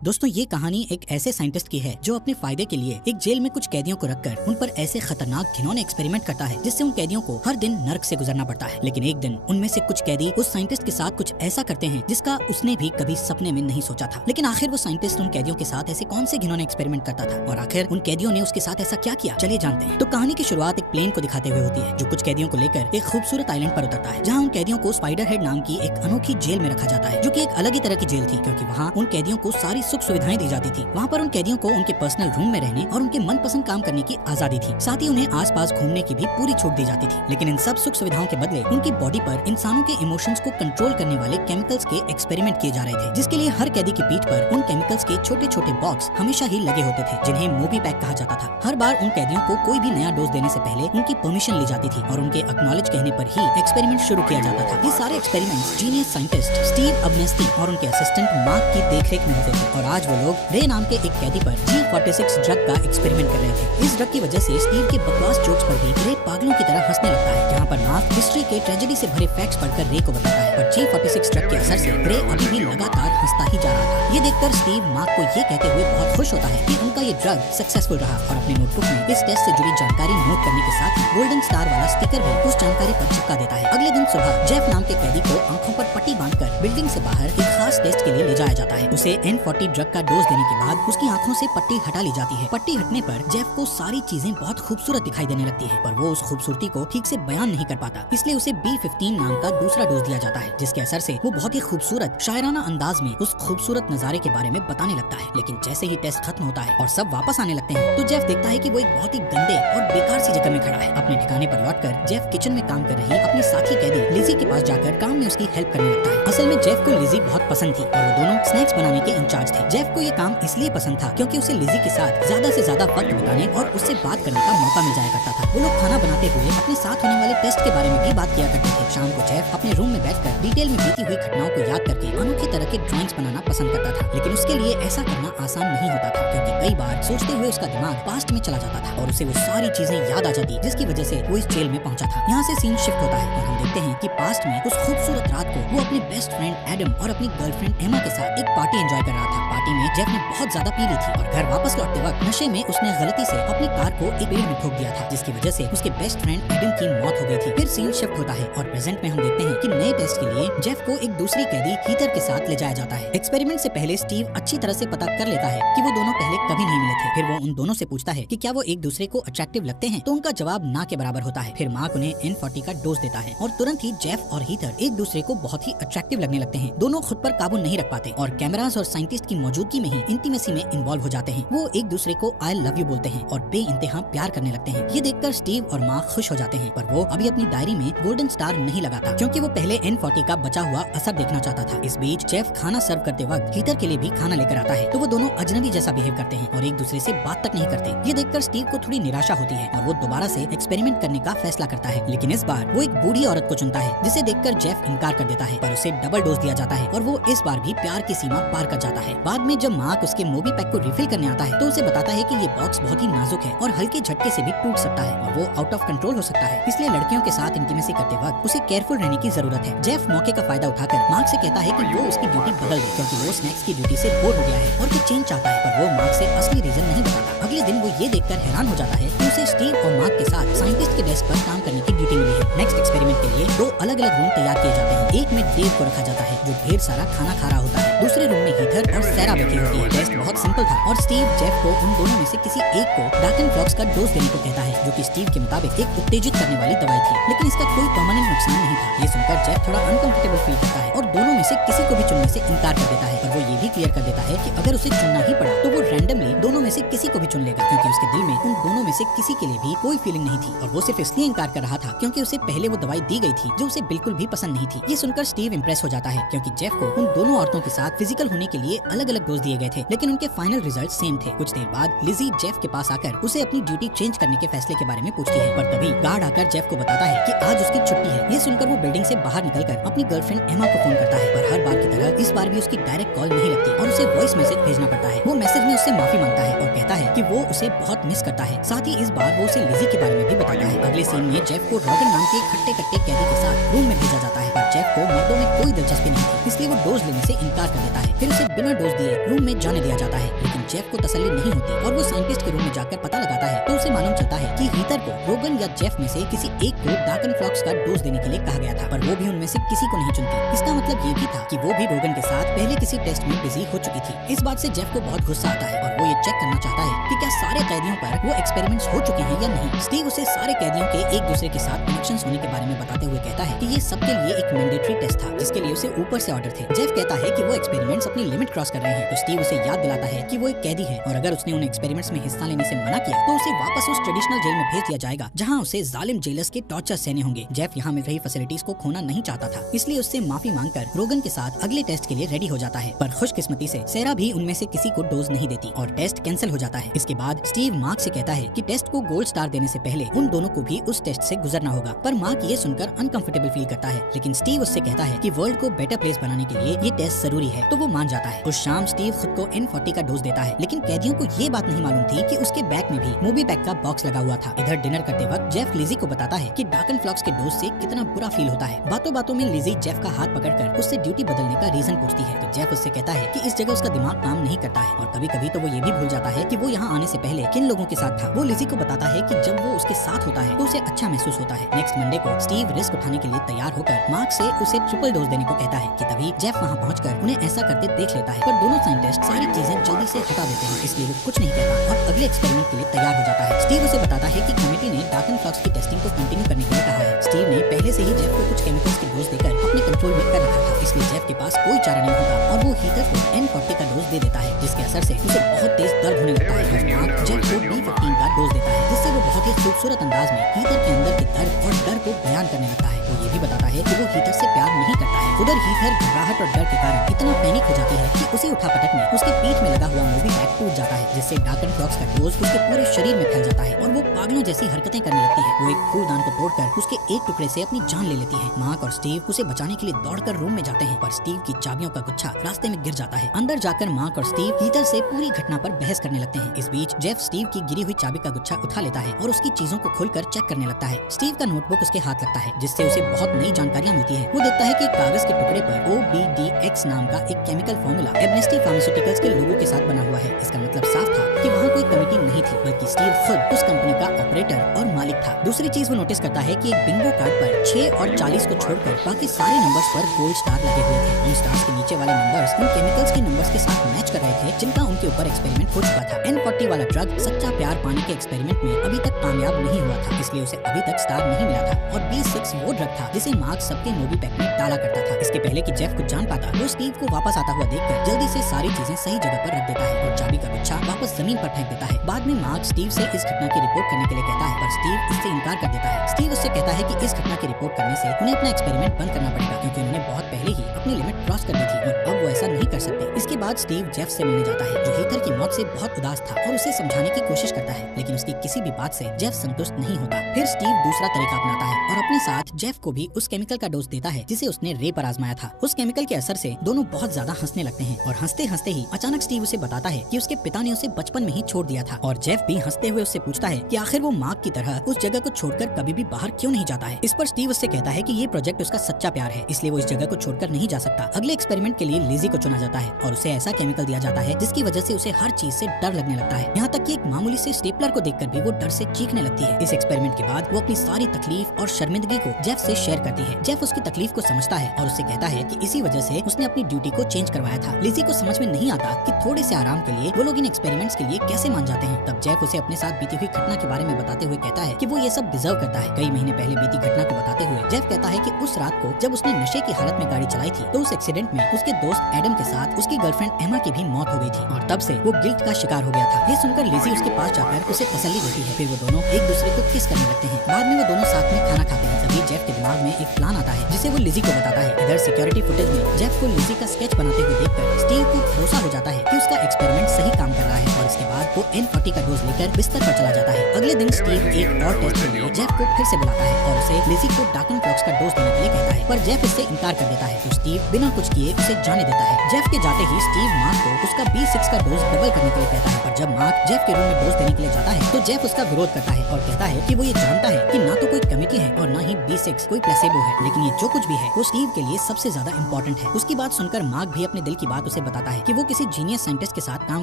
दोस्तों ये कहानी एक ऐसे साइंटिस्ट की है जो अपने फायदे के लिए एक जेल में कुछ कैदियों को रखकर उन पर ऐसे खतरनाक घिनौने एक्सपेरिमेंट करता है जिससे उन कैदियों को हर दिन नर्क से गुजरना पड़ता है। लेकिन एक दिन उनमें से कुछ कैदी उस साइंटिस्ट के साथ कुछ ऐसा करते हैं जिसका उसने भी कभी सपने में नहीं सोचा था। लेकिन आखिर वो साइंटिस्ट उन कैदियों के साथ ऐसे कौन से घिनौने एक्सपेरिमेंट करता था और आखिर उन कैदियों ने उसके साथ ऐसा क्या किया, चलिए जानते हैं। तो कहानी की शुरुआत एक प्लेन को दिखाते हुए होती है जो कुछ कैदियों को लेकर एक खूबसूरत आइलैंड पर उतरता है, जहाँ उन कैदियों को स्पाइडर हेड नाम की एक अनोखी जेल में रखा जाता है, जो कि एक अलग ही तरह की जेल थी क्योंकि वहाँ उन कैदियों को सारी सुख सुविधाएं दी जाती थी। वहाँ पर उन कैदियों को उनके पर्सनल रूम में रहने और उनके मनपसंद काम करने की आजादी थी। साथ ही उन्हें आसपास घूमने की भी पूरी छूट दी जाती थी। लेकिन इन सब सुख सुविधाओं के बदले उनकी बॉडी पर इंसानों के इमोशंस को कंट्रोल करने वाले केमिकल्स के एक्सपेरिमेंट किए जा रहे थे, जिसके लिए हर कैदी की पीठ पर उन केमिकल्स के छोटे छोटे बॉक्स हमेशा ही लगे होते थे, जिन्हें मोबी पैक कहा जाता था। हर बार उन कैदियों को कोई भी नया डोज देने से पहले उनकी परमिशन ली जाती थी और उनके एक्नॉलेज कहने पर ही एक्सपेरिमेंट शुरू किया जाता था। ये सारे एक्सपेरिमेंट्स जीनियस साइंटिस्ट स्टीव अबनेस्ती और उनके असिस्टेंट मार्क की देखरेख में होते थे और आज वो लोग रे नाम के एक कैदी पर G46 ड्रग का एक्सपेरिमेंट कर रहे थे। इस ड्रग की वजह से स्टीव के बकवास जोक्स पर भी रे पागलों की तरह हंसने लगता है, जहाँ पर मार्क हिस्ट्री के ट्रेजेडी से भरे फैक्ट्स पढ़कर रे को बताता है। पर G46 ड्रग के असर से रे अभी भी लगातार हंसता ही जा रहा था। ये देखकर स्टीव मार्क को ये कहते हुए बहुत खुश होता है कि उनका ये ड्रग सक्सेसफुल रहा और अपने नोटबुक में इस टेस्ट से जुड़ी जानकारी नोट करने के साथ गोल्डन स्टार वाला स्टिकर भी उस जानकारी पर चिपका देता है। अगले दिन सुबह जेफ नाम के कैदी को आंखों पर पट्टी बांधकर बिल्डिंग से बाहर एक खास टेस्ट के लिए ले जाया जाता है। उसे N40 ड्रग का डोज देने के बाद उसकी आंखों से पट्टी हटा ली जाती है। पट्टी हटने पर जेफ को सारी चीजें बहुत खूबसूरत दिखाई देने लगती है, पर वो उस खूबसूरती को ठीक से बयान नहीं कर पाता, इसलिए उसे B15 नाम का दूसरा डोज दिया जाता है, जिसके असर से वो बहुत ही खूबसूरत शायराना अंदाज में उस खूबसूरत नजारे के बारे में बताने लगता है। लेकिन जैसे ही टेस्ट खत्म होता है और सब वापस आने लगते हैं तो जेफ देखता है कि वो एक बहुत ही गंदे और बेकार सी जगह में खड़ा है। अपने ठिकाने पर लौटकर जेफ किचन में काम कर रही अपनी साथी कैदी लिजी के पास जाकर काम में उसकी हेल्प करने लगता है। असल में जेफ को लिजी बहुत पसंद थी और वो दोनों स्नैक्स बनाने के इंचार्ज थे। जेफ को ये काम इसलिए पसंद था क्योंकि उसे लिजी के साथ ज्यादा से ज्यादा वक्त बिताने और उससे बात करने का मौका मिल जाया करता था। वो लोग खाना बनाते हुए अपने साथ होने वाले टेस्ट के बारे में भी बात किया करते थे। शाम को जेफ अपने रूम में बैठकर डिटेल में बीती हुई घटनाओं को याद करके अनोखी तरह के ड्राइंग्स बनाना पसंद करता था। लेकिन उसके लिए ऐसा करना आसान नहीं होता था क्योंकि कई बार सोचते हुए उसका दिमाग पास्ट में चला जाता था और उसे वो सारी चीजें याद आ जाती, जिसकी वजह से वो इस जेल में पहुंचा था। यहाँ से सीन शिफ्ट होता है और हम देखते हैं कि पास्ट में उस खूबसूरत रात को वो अपने बेस्ट फ्रेंड एडम और अपनी गर्लफ्रेंड एमा के साथ एक पार्टी एंजॉय कर रहा था। पार्टी में जेफ ने बहुत ज्यादा पी ली थी और घर वापस लौटते वक्त नशे में उसने गलती से अपनी कार को एक पेड़ में ठोक दिया था, जिसकी वजह से उसके बेस्ट फ्रेंड एडम की मौत हो गई थी। फिर सीन शिफ्ट होता है और प्रेजेंट में हम देखते हैं कि नए टेस्ट के लिए जेफ को एक दूसरी कैदी हीथर के साथ ले जाया जाता है। एक्सपेरिमेंट से पहले स्टीव अच्छी तरह से पता कर लेता है कि वो दोनों पहले कभी नहीं मिले थे। फिर वो उन दोनों से पूछता है कि क्या वो एक दूसरे को अट्रैक्टिव लगते हैं, तो उनका जवाब ना के बराबर होता है। फिर मार्क उन्हें N40 का डोज देता है और तुरंत ही जेफ और हीथर एक दूसरे को बहुत ही अट्रैक्टिव लगने लगते हैं। दोनों खुद पर काबू नहीं रख पाते और कैमरास और साइंटिस्ट की मौजूदगी में ही इंटीमेसी में इन्वॉल्व हो जाते हैं। वो एक दूसरे को आई लव यू बोलते हैं और बेइंतहा प्यार करने लगते हैं। ये देखकर स्टीव और मार्क खुश हो जाते हैं, पर वो अभी अपनी डायरी में गोल्डन स्टार नहीं लगाता क्योंकि वो पहले N40 का बचा हुआ असर देखना चाहता था। इस बीच जेफ खाना सर्व करते वक्त हीथर के लिए भी खाना लेकर आता है, तो वो दोनों अजनबी जैसा बिहेव करते हैं और एक दूसरे से बात तक नहीं करते। ये देखकर स्टीव को थोड़ी निराशा होती है और वो दोबारा से एक्सपेरिमेंट करने का फैसला करता है। लेकिन इस बार वो एक बूढ़ी औरत को चुनता है, जिसे देखकर जेफ इनकार कर देता है, पर उसे डबल डोज दिया जाता है और वो इस बार भी प्यार की सीमा पार कर जाता है। बाद में जब मार्क उसके मोबी पैक को रिफिल करने आता है तो उसे बताता है कि ये बॉक्स बहुत ही नाजुक है और हल्के झटके से भी टूट सकता है और वो आउट ऑफ कंट्रोल हो सकता है, इसलिए लड़कियों के साथ इंटीमेसी करते वक्त उसे केयरफुल रहने की जरूरत है। जेफ मौके का फायदा उठाकर मार्क से कहता है कि वो उसकी ड्यूटी बदल दे क्योंकि वो स्नैक्स की ड्यूटी से बोर हो गया है और कुछ चेंज चाहता है, पर वो मार्क से असली रीजन नहीं बताता। अगले दिन वो ये देखकर हैरान हो जाता है कि उसे स्टीव और मार्क के साथ साइंटिस्ट के डेस्क पर काम करने की ड्यूटी मिली है। नेक्स्ट एक्सपेरिमेंट के लिए दो अलग अलग रूम तैयार किए जाते हैं। एक में डेव को रखा जाता है जो ढेर सारा खाना खा रहा होता है, दूसरे रूम में हीथर और सैरा बैठी होती है। टेस्ट बहुत सिंपल था और स्टीव जेफ को उन दोनों में से किसी एक को डार्कनफ्लॉक्स का डोज देने को कहता है, जो कि स्टीव के मुताबिक एक उत्तेजित करने वाली दवाई थी, लेकिन इसका कोई परमानेंट नुकसान नहीं था। ये सुनकर जेफ थोड़ा अनकंफर्टेबल फील करता है और दोनों में से किसी को भी चुनने से इनकार कर देता है, पर वो ये भी क्लियर कर देता है कि अगर उसे चुनना ही पड़ा तो वो रैंडमली दोनों में से किसी को भी चुन लेगा क्योंकि उसके दिल में उन दोनों में से किसी के लिए भी कोई फीलिंग नहीं थी और वो सिर्फ इसलिए इनकार कर रहा था क्योंकि उसे पहले वो दवाई दी गई थी जो उसे बिल्कुल भी पसंद नहीं थी। ये सुनकर स्टीव इम्प्रेस हो जाता है क्योंकि जेफ को उन दोनों औरतों के साथ फिजिकल होने के लिए अलग अलग डोज दिए गए थे, लेकिन उनके फाइनल रिजल्ट सेम थे। कुछ देर बाद लिजी जेफ के पास आकर उसे अपनी ड्यूटी चेंज करने के फैसले के बारे में पूछती है, पर तभी गार्ड आकर जेफ को बताता है कि आज उसकी छुट्टी है। ये सुनकर वो बिल्डिंग से बाहर निकलकर अपनी गर्लफ्रेंड एमा को फोन करता है, पर हर बार की तरह इस बार भी उसकी डायरेक्ट कॉल नहीं लगती और उसे वॉइस मैसेज भेजना पड़ता है। वो मैसेज में उससे माफी मांगता है और कहता है कि वो उसे बहुत मिस करता है। साथ ही इस बार वो उसे लिजी के बारे में भी बताता है। अगले सीन में जेफ को रॉबिन नाम के खट्टे कट्टे कैदी के साथ रूम में भेजा जाता है, पर जेफ को मर्दों में कोई दिलचस्पी नहीं थी, इसलिए वो डोज लेने से इनकार कर को देता है। फिर उसे बिना डोज दिए रूम में जाने दिया जाता है, लेकिन जेफ को तसल्ली नहीं होती और वो साइंटिस्ट के रूम में जाकर पता लगाता है तो उसे मालूम चलता है कि हीथर को रोगन या जेफ में से किसी एक को ड्रैगनफ्लॉक्स का डोज देने के लिए कहा गया था, पर वो भी उनमें से किसी को नहीं चुनती। इसका मतलब ये भी था कि वो भी रोगन के साथ पहले किसी टेस्ट में बिजी हो चुकी थी। इस बात से जेफ को बहुत गुस्सा आता है और वो ये चेक करना चाहता है कि क्या सारे कैदियों पर वो एक्सपेरिमेंट्स हो चुके हैं या नहीं। स्टीव उसे सारे कैदियों के एक दूसरे के साथ कनेक्शंस होने के बारे में बताते हुए कहता है कि ये सबके लिए एक मैंडेटरी टेस्ट था जिसके लिए उसे ऊपर से ऑर्डर थे। जेफ कहता है कि वो एक्सपेरिमेंट्स अपनी लिमिट क्रॉस कर रहे हैं, तो स्टीव उसे याद दिलाता है कि वो एक कैदी है और अगर उसने उन एक्सपेरिमेंट्स में हिस्सा लेने से मना किया तो उसे वापस उस ट्रेडिशनल जेल में भेज दिया जाएगा जहाँ उसे जालिम जेलर्स के टॉर्चर सहने होंगे। जेफ यहाँ मिल रही फैसिलिटीज को खोना नहीं चाहता था, इसलिए उससे माफी मांगकर रोगन के साथ अगले टेस्ट के लिए रेडी हो जाता है, पर खुशकिस्मती से सेरा भी उनमें से किसी को डोज नहीं देती और टेस्ट कैंसिल हो जाता है। इसके बाद स्टीव मार्क से कहता है कि टेस्ट को गोल्ड स्टार देने से पहले उन दोनों को भी उस टेस्ट से गुजरना होगा, पर मार्क ये सुनकर अनकंफर्टेबल फील करता है, लेकिन स्टीव उससे कहता है कि वर्ल्ड को बेटर प्लेस बनाने के लिए ये टेस्ट जरूरी है, तो वो मान जाता है। उस शाम स्टीव खुद को N40 का डोज देता है, लेकिन कैदियों को ये बात नहीं मालूम थी कि उसके बैग में भी मूवी पैक का बॉक्स लगा हुआ था। इधर डिनर करते वक्त जेफ लिजी को बताता है कि ड्रैगनफ्लॉक्स के डोज से कितना बुरा फील होता है। बातों बातों में लिजी जेफ का हाथ पकड़कर उससे ड्यूटी बदलने का रीजन पूछती है, तो जेफ उससे कहता है कि इस जगह उसका दिमाग काम नहीं करता है और कभी कभी तो वो ये भी भूल जाता है कि वो यहाँ आने से पहले किन लोगों के साथ था। वो लिजी को बताता है कि जब वो उसके साथ होता है तो उसे अच्छा महसूस होता है। नेक्स्ट मंडे को स्टीव रिस्क उठाने के लिए तैयार होकर मार्क से उसे ट्रिपल डोज देने को कहता है कि तभी जेफ वहाँ पहुंचकर उन्हें ऐसा करते देख लेता है, पर दोनों साइंटिस्ट सारी चीजें जल्दी से हटा देते हैं, इसलिए वो कुछ नहीं कहता और अगले एक्सपेरिमेंट के लिए तैयार हो जाता है। स्टीव उसे बताता है कि कमेटी ने ड्रैगनफ्लॉक्स की टेस्टिंग को कंटिन्यू करने के लिए कहा है। स्टीव ने पहले से ही जेफ को कुछ केमिकल्स की डोज देकर अपने कंट्रोल में कर रखा था, इसलिए जेफ के पास कोई चारा नहीं होता और वो हीथर को N40 का डोज दे देता है, जिसके असर से उसे बहुत तेज दर्द होने लगता है और मार्क जेफ को B15 का डोज देता है, जिससे वो बहुत ही खूबसूरत अंदाज में हीथर के अंदर के दर्द और डर को बयान करने लगता है। वो ये भी बताता है कि वो हीथर से प्यार नहीं करता है। उधर हीथर घबराहट और डर के कारण इतना पैनिक हो जाती है कि उसी उठापटक में उसके पीठ में लगा हुआ मूवी पैक टूट जाता है, जिससे ड्रैगनफ्लॉक्स का डोज उसके पूरे शरीर में फैल जाता है और वो पागलों जैसी हरकतें करने लगती है। वो एक फूलदान को तोड़कर उसके एक टुकड़े से अपनी जान ले लेती है। मार्क और स्टीव उसे बचाने के लिए दौड़कर रूम में जाते हैं, पर स्टीव की चाबियों का गुच्छा रास्ते में गिर जाता है। अंदर जाकर मार्क और स्टीव हीथर से पूरी घटना पर बहस करने लगते हैं। इस बीच जेफ स्टीव की गिरी हुई चाबी का गुच्छा उठा लेता है और उसकी चीजों को खोलकर चेक करने लगता है। स्टीव का नोटबुक उसके हाथ लगता है, जिससे उसे बहुत नई जानकारियां मिलती है। वो देखता है कि कागज के टुकड़े पर OBDX नाम का एक केमिकल फॉर्मूला एब्नेस्टी फार्मास्यूटिकल्स के लोगों के साथ बना हुआ है। इसका मतलब साफ था कि वहाँ कोई कमेटी नहीं थी, बल्कि स्टीव खुद उस कंपनी का ऑपरेटर और मालिक था। दूसरी चीज वो नोटिस करता है कि एक बिंगो कार्ड पर 6 और 40 को छोड़कर बाकी सारे नंबर्स पर गोल्ड स्टार लगे हुए थे। उन स्टार्स के नीचे वाले नंबर्स उन केमिकल्स के नंबर्स के साथ मैच कर रहे थे जिनका उनके ऊपर एक्सपेरिमेंट हो चुका था। N40 वाला ड्रग सच्चा प्यार पाने के एक्सपेरिमेंट में अभी तक कामयाब नहीं हुआ था, इसलिए उसे अभी तक स्टार नहीं मिला था। और B6 वो ड्रग था जिसे मार्क सबके मूवी पैक में डाला करता था। इसके पहले कि जेफ कुछ जान पाता, वो स्टीव को वापस आता हुआ देखकर जल्दी से सारी चीजें सही जगह पर रख देता है और चाबी का गुच्छा वापस जमीन पर फेंक देता है। बाद में मार्क स्टीव से इस घटना की रिपोर्ट करने के लिए कहता है, पर स्टीव इससे इनकार कर देता है। स्टीव उससे कहता है कि इस घटना की रिपोर्ट करने से उन्हें अपना एक्सपेरिमेंट बंद करना पड़ेगा, क्योंकि उन्होंने बहुत पहले ही अपनी लिमिट क्रॉस कर दी थी और अब वो ऐसा नहीं कर सकते। इसके बाद स्टीव जेफ से मिलने जाता है, जो हीथर की मौत से बहुत उदास था और उसे समझाने की कोशिश करता है, लेकिन उसकी किसी भी बात से जेफ संतुष्ट नहीं होता। फिर स्टीव दूसरा तरीका अपनाता है और अपने साथ जेफ को भी उस केमिकल का डोज देता है जिसे उसने रे पर आजमाया था। उस केमिकल के असर से दोनों बहुत ज्यादा हंसने लगते हैं और हंसते हंसते ही अचानक स्टीव उसे बताता है कि उसके पिता ने उसे बचपन में ही छोड़ दिया था और जेफ भी हंसते हुए उससे पूछता है कि आखिर वो मार्क की तरह उस जगह को छोड़कर कभी भी बाहर क्यों नहीं जाता है। इस पर स्टीव उससे कहता है कि ये प्रोजेक्ट उसका सच्चा प्यार है, इसलिए वो इस जगह को छोड़कर नहीं जा सकता। अगले एक्सपेरिमेंट के लिए लिजी को चुना जाता है और उसे ऐसा केमिकल दिया जाता है जिसकी वजह से उसे हर चीज से डर लगने लगता है, यहाँ तक कि एक मामूली से स्टेपलर को देखकर भी वो डर से चीखने लगती है। इस एक्सपेरिमेंट के बाद वो अपनी सारी तकलीफ और शर्मिंदगी को जेफ से शेयर करती है। जेफ उसकी तकलीफ को समझता है और उससे कहता है कि इसी वजह से उसने अपनी ड्यूटी को चेंज करवाया था। लिजी को समझ में नहीं आता कि थोड़े से आराम के लिए वो लोग इन एक्सपेरिमेंट्स के लिए कैसे मान जाते हैं। तब जेफ उसे अपने साथ बीती हुई घटना के बारे में बताते हुए कहता है कि वो ये सब डिजर्व करता है। कई महीने पहले बीती घटना को बताते हुए जेफ कहता है कि उस रात को जब उसने नशे की हालत में गाड़ी चलाई थी, तो उस एक्सीडेंट में उसके दोस्त एडम के साथ उसकी गर्लफ्रेंड एमा की भी मौत हो गई थी और तब से वो गिल्ट का शिकार हो गया था। ये सुनकर लिजी उसके पास जाकर उसे तसल्ली देती है। फिर वो दोनों एक दूसरे को किस करने लगते हैं। बाद में वो दोनों साथ में खाना खाते हैं। तभी जेफ के दिमाग में एक प्लान आता है जिसे वो लिजी को बताता है। इधर सिक्योरिटी फुटेज में जेफ को लिजी का स्केच बनाते हुए देखकर स्टीव को भरोसा हो जाता है कि उसका एक्सपेरिमेंट सही काम कर रहा है और इसके बाद वो N40 का डोज लेकर बिस्तर पर चला जाता है। अगले दिन स्टीव एक और टेस्ट के लिए जेफ को फिर से बुलाता है और उसे लिजी को डार्कनफ्लॉक्स का डोज देने के लिए कहता है, पर जेफ इससे इनकार कर देता है। तो स्टीव बिना कुछ किए उसे जाने देता है। जेफ के जाते ही स्टीव मार्क को उसका B6 का डोज डबल करने के लिए कहता है, पर जब मार्क जेफ के रूम में डोज देने के लिए जाता है तो जेफ उसका विरोध करता है और कहता है कि वो ये जानता है कि ना तो कोई कमिटी है और ना ही B6 कोई प्लेसेबो है, लेकिन ये जो कुछ भी है वो स्टीव के लिए सबसे ज्यादा इम्पोर्टेंट है। उसकी बात सुनकर मार्क भी अपने दिल की बात उसे बताता है कि वो किसी जीनियस साइंटिस्ट के साथ काम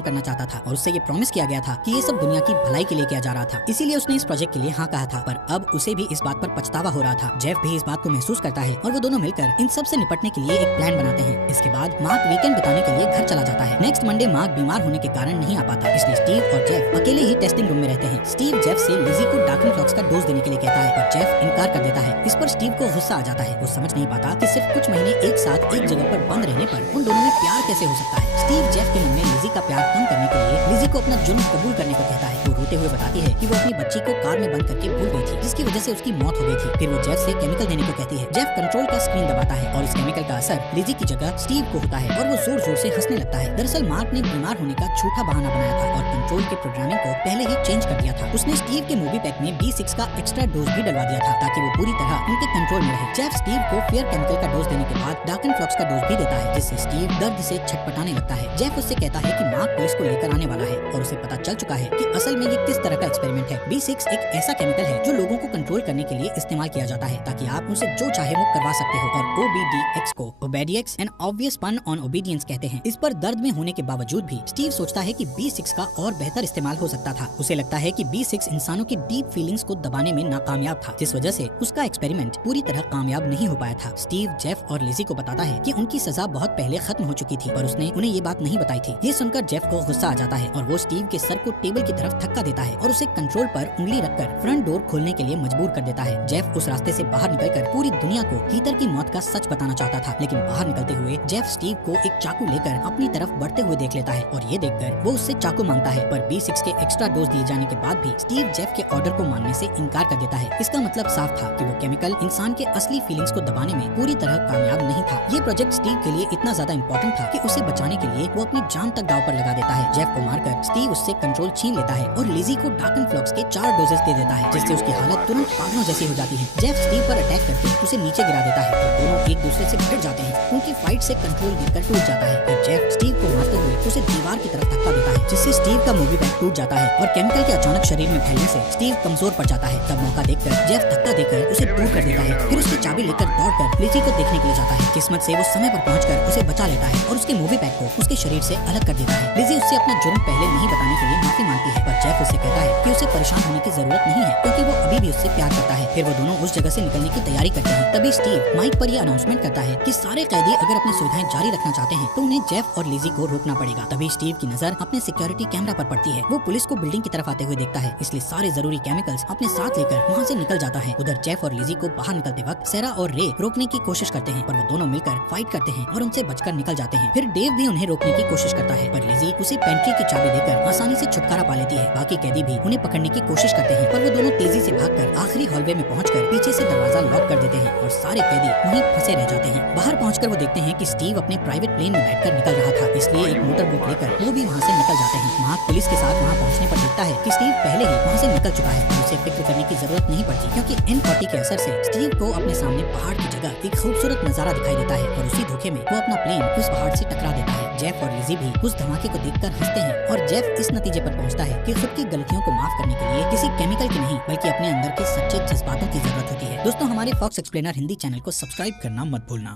करना चाहता था और उससे ये प्रॉमिस किया गया था कि ये सब दुनिया की भलाई के लिए किया जा रहा था, इसीलिए उसने इस प्रोजेक्ट के लिए हाँ कहा था। पर अब उसे भी इस बात पर पछतावा हो रहा था। जेफ भी इस बात को महसूस करता है और वो दोनों मिलकर इन सब से निपटने के लिए एक प्लान बनाते हैं। इसके बाद मार्क वीकेंड बिताने के लिए घर चला जाता है। नेक्स्ट मंडे मार्क बीमार होने के कारण नहीं आ पाता, इसलिए स्टीव और जेफ अकेले ही टेस्टिंग रूम में रहते हैं। स्टीव जेफ से लिजी को डार्कनफ्लॉक्स का डोज देने के लिए कहता है, पर जेफ इनकार कर देता है। इस पर स्टीव को गुस्सा आ जाता है। वो समझ नहीं पाता कि सिर्फ कुछ महीने एक साथ एक जगह पर बंद रहने पर उन दोनों में प्यार कैसे हो सकता है। स्टीव जेफ के मन में लिजी का प्यार कम करने के लिए लिजी को अपना जुर्म कबूल करने को कहता है। वो रोते हुए बताती है कि वो अपनी बच्ची को कार में बंद करके भूल गई थी, जिसकी वजह से उसकी मौत हो गई थी। फिर वो जेफ से केमिकल देने को कहती है। जेफ कंट्रोल का स्क्रीन दबाता है और इस केमिकल का असर लिजी की जगह स्टीव को होता है और वो जोर जोर से हंसने लगता है। दरअसल मार्क ने बीमार होने का झूठा बहाना बनाया था और कंट्रोल के प्रोग्रामिंग को पहले ही चेंज कर दिया था। उसने स्टीव के मूवी पैक में B6 का एक्स्ट्रा डोज भी डलवा दिया था ताकि वो पूरी तरह उनके कंट्रोल में रहे। जेफ स्टीव को फेयर केमिकल का डोज देने के बाद डार्कनफ्लॉक्स का डोज भी देता है, जिससे स्टीव दर्द से छटपटाने लगता है। जेफ उससे कहता है कि मार्क पुलिस को लेकर आने वाला है और उसे पता चल चुका है कि असल में ये किस तरह का एक्सपेरिमेंट है। B6 एक ऐसा केमिकल है जो लोगों को कंट्रोल करने के लिए इस्तेमाल किया जाता है ताकि आप उनसे जो चाहे वो करवा सकते हो, और OBDX को ओबेडियक्स एंड ऑब्वियस पन ऑन ओबीडियंस कहते हैं। इस पर दर्द में होने के बावजूद भी स्टीव सोचता है कि B6 का और बेहतर इस्तेमाल हो सकता था। उसे लगता है कि B6 इंसानों की डीप फीलिंग्स को दबाने में नाकामयाब था, जिस वजह से उसका एक्सपेरिमेंट पूरी तरह कामयाब नहीं हो पाया था। स्टीव जेफ और लिजी को बताता है कि उनकी सजा बहुत पहले खत्म हो चुकी थी, पर उसने उन्हें ये बात नहीं बताई थी। ये सुनकर जेफ को गुस्सा आ जाता है और वो स्टीव के सर को टेबल की तरफ धक्का देता है और उसे कंट्रोल पर उंगली रखकर फ्रंट डोर खोलने के लिए मजबूर कर देता है। जेफ उस रास्ते से बाहर निकलकर पूरी दुनिया को हीटर की मौत का सच बताना चाहता था, लेकिन बाहर निकलते हुए जेफ स्टीव को एक चाकू लेकर अपनी तरफ बढ़ते हुए देख लेता है और ये देखकर वो उससे चाकू मांगता है, पर B6 के एक्स्ट्रा डोज दिए जाने के बाद भी स्टीव जेफ के ऑर्डर को मानने से इनकार कर देता है। इसका मतलब साफ था कि वो केमिकल इंसान के असली फीलिंग्स को दबाने में पूरी तरह कामयाब नहीं था। ये प्रोजेक्ट स्टीव के लिए इतना ज्यादा इम्पोर्टेंट था कि उसे बचाने के लिए वो अपनी जान तक दांव पर लगा देता है। जेफ को मारकर स्टीव उससे कंट्रोल छीन लेता है और लिजी को डार्कनफ्लॉक्स के 4 डोजेस दे देता है, जिससे उसकी हालत तुरंत पागलों जैसी हो जाती है। जेफ स्टीव पर अटैक करके उसे नीचे गिरा देता है और दोनों एक दूसरे से भिड़ जाते हैं। उनकी फाइट से कंट्रोल गिरकर टूट जाता है। फिर जेफ स्टीव को मारते हुए उसे दीवार की तरफ धक्का देता है, जिससे स्टीव का मूवी बैग टूट जाता है और केमिकल के अचानक शरीर में फैलने से स्टीव कमजोर पड़ जाता है। तब मौका देखकर जेफ धक्का देकर उसे दूर कर देता है। फिर उसकी चाबी लेकर दौड़कर लिजी को देखने के लिए जाता है। किस्मत से वो समय पर पहुंचकर उसे बचा लेता है और उसके मूवी बैग को उसके शरीर से अलग कर देता है। लिजी उससे अपना जुर्म पहले नहीं बताने के लिए माफी मांगती है, पर जेफ उससे कहता है कि उसे परेशान होने की जरूरत नहीं है क्योंकि वो अभी भी उससे प्यार करता है। फिर वो दोनों उस जगह से निकलने की तैयारी करते हैं। तभी स्टीव माइक पर यह अनाउंसमेंट करता है कि सारे कैदी अगर अपनी सुविधाएं जारी रखना चाहते हैं तो उन्हें जेफ और लिजी को रोकना पड़ेगा। तभी स्टीव की नजर अपने सिक्योरिटी कैमरा पर पड़ती है। वो पुलिस को बिल्डिंग की तरफ आते हुए देखता है, इसलिए सारे जरूरी केमिकल्स अपने साथ लेकर वहाँ से निकल जाता है। उधर जेफ और लिजी को बाहर निकलते वक्त सेरा और रे रोकने की कोशिश करते हैं, पर वो दोनों मिलकर फाइट करते हैं और उनसे बचकर निकल जाते हैं। फिर डेव भी उन्हें रोकने की कोशिश करता है, पर लिजी उसे पेंट्री की चाबी देकर आसानी से छुटकारा पा लेती है। बाकी कैदी भी उन्हें पकड़ने की कोशिश करते हैं, पर वो दोनों तेजी से भागकर आखिरी हॉलवे में पहुंचकर पीछे से दरवाजा लॉक कर देते हैं और सारे कैदी वहीं फंसे रह जाते हैं। बाहर पहुंचकर वो देखते हैं कि स्टीव अपने प्राइवेट प्लेन में बैठकर निकल रहा था, इसलिए एक मोटर बोट लेकर वो भी वहाँ से निकल जाते हैं। मार्क पुलिस के साथ वहाँ पहुँचने पर देखता है कि स्टीव पहले ही वहाँ से निकल चुका है और उसे फिक्र करने की जरूरत नहीं पड़ती, क्योंकि N40 के असर से स्टीव को अपने सामने पहाड़ की जगह एक खूबसूरत नजारा दिखाई देता है और उसी धोखे में वो अपना प्लेन उस पहाड़ से टकरा देता है। जेफ और लिजी भी उस धमाके को देखकर हंसते हैं और जेफ इस नतीजे पर पहुंचता है कि खुद की गलतियों को माफ करने के लिए किसी केमिकल की नहीं बल्कि अपने अंदर के सच्चे जज्बातों की जरूरत होती है। दोस्तों, हमारे फॉक्स एक्सप्लेनर हिंदी चैनल को सब्सक्राइब करना मत भूलना।